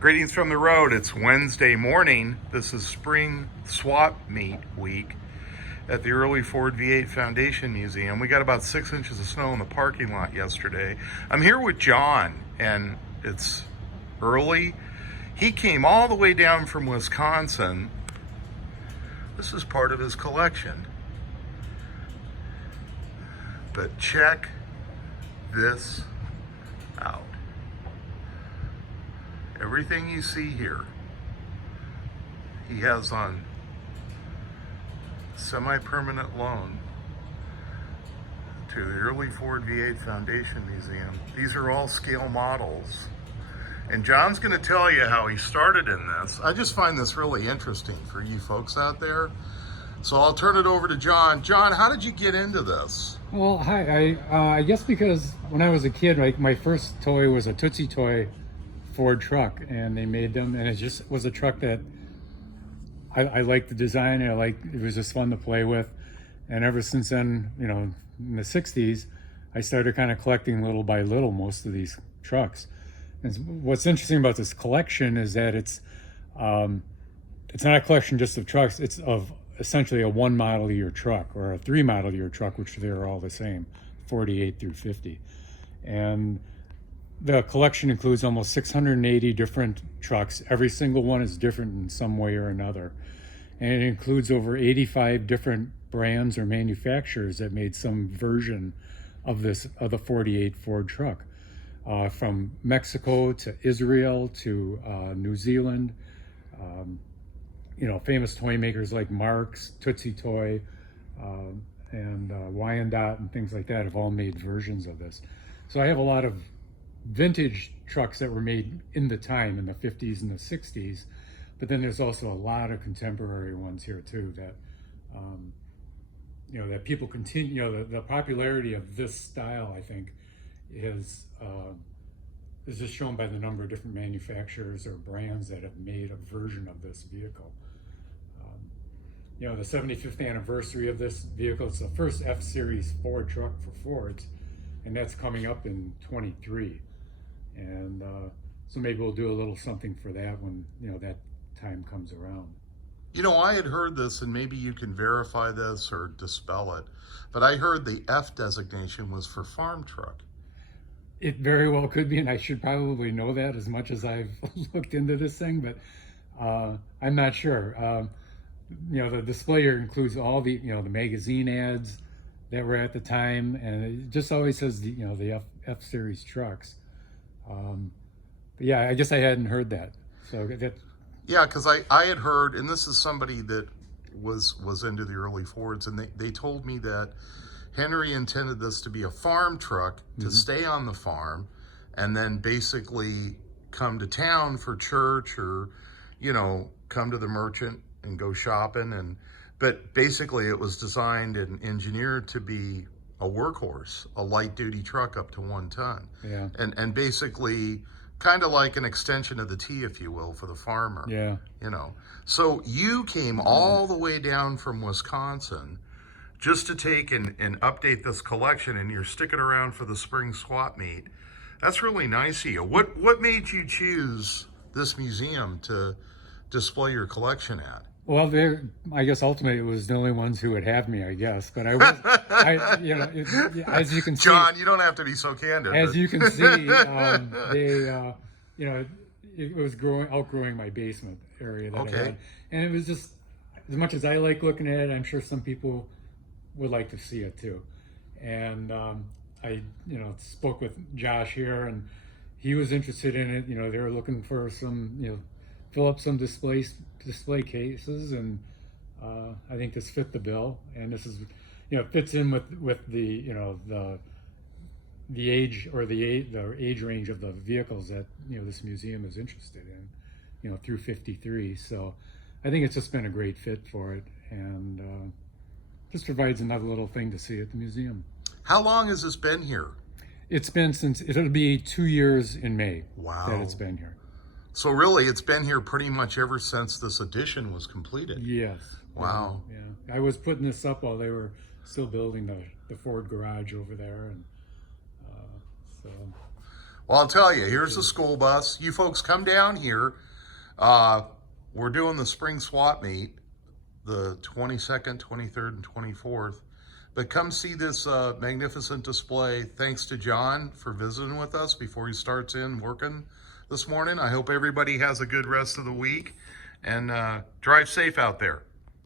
Greetings from the road. It's Wednesday morning. This is spring swap meet week at the early Ford V8 Foundation Museum. We got about 6 inches of snow in the parking lot yesterday. I'm here with John, and it's early. He came all the way down from Wisconsin. This is part of his collection. But check this out. Everything you see here, he has on semi-permanent loan to the early Ford V8 Foundation Museum. These are all scale models. And John's going to tell you how he started in this. I just find this really interesting for you folks out there. So I'll turn it over to John. John, how did you get into this? Well, hi. I guess because when I was a kid, like my first toy was a Tootsie Toy Ford truck, and they made them, and it just was a truck that I liked the design, and it was just fun to play with. And ever since then, you know, in the 60s, I started kind of collecting little by little most of these trucks. And what's interesting about this collection is that it's not a collection just of trucks, it's of essentially a 1 model year truck or a 3 model year truck, which they're all the same, 48 through 50. And the collection includes almost 680 different trucks. Every single one is different in some way or another. And it includes over 85 different brands or manufacturers that made some version of the 48 Ford truck. From Mexico to Israel to New Zealand. You know, famous toy makers like Marx, Tootsie Toy, and Wyandotte and things like that have all made versions of this. So I have a lot of vintage trucks that were made in the time, in the 50s and the 60s, but then there's also a lot of contemporary ones here too that you know, that people continue, you know, the popularity of this style, I think, is just shown by the number of different manufacturers or brands that have made a version of this vehicle. You know, the 75th anniversary of this vehicle, it's the first F-Series Ford truck for Fords, and that's coming up in 23. And so maybe we'll do a little something for that when, you know, that time comes around. You know, I had heard this, and maybe you can verify this or dispel it, but I heard the F designation was for farm truck. It very well could be, and I should probably know that as much as I've looked into this thing, but I'm not sure. You know, the display here includes all the, you know, the magazine ads that were at the time, and it just always says the, you know, the F-Series trucks. But yeah, I guess I hadn't heard that. So that. Yeah, because I had heard, and this is somebody that was into the early Fords, and they told me that Henry intended this to be a farm truck to stay on the farm and then basically come to town for church or, you know, come to the merchant and go shopping. But basically it was designed and engineered to be a workhorse, a light duty truck up to 1 ton. Yeah. And basically kind of like an extension of the T, if you will, for the farmer. Yeah. You know, so you came all the way down from Wisconsin just to take and update this collection, and you're sticking around for the spring swap meet. That's really nice of you. What made you choose this museum to display your collection at? Well, I guess ultimately it was the only ones who would have me, I guess. But you know, as you can see, John, you don't have to be so candid. As you can see, you know, it was outgrowing my basement area that I had, and it was just, as much as I like looking at it, I'm sure some people would like to see it too. And I, you know, spoke with Josh here, and he was interested in it. You know, they were looking for some, you know, fill up some display cases, and I think this fit the bill. And this is, you know, fits in with the, you know, the age or the age range of the vehicles that, you know, this museum is interested in, you know, through 53. So I think it's just been a great fit for it, and just provides another little thing to see at the museum. How long has this been here? It's been it'll be 2 years in May. Wow. That it's been here. So really, it's been here pretty much ever since this addition was completed. Yes. Wow. Yeah. I was putting this up while they were still building the Ford garage over there, and so. Well, I'll tell you, here's the school bus. You folks come down here. We're doing the spring swap meet, the 22nd, 23rd, and 24th. But come see this magnificent display. Thanks to John for visiting with us before he starts in working this morning. I hope everybody has a good rest of the week, and drive safe out there.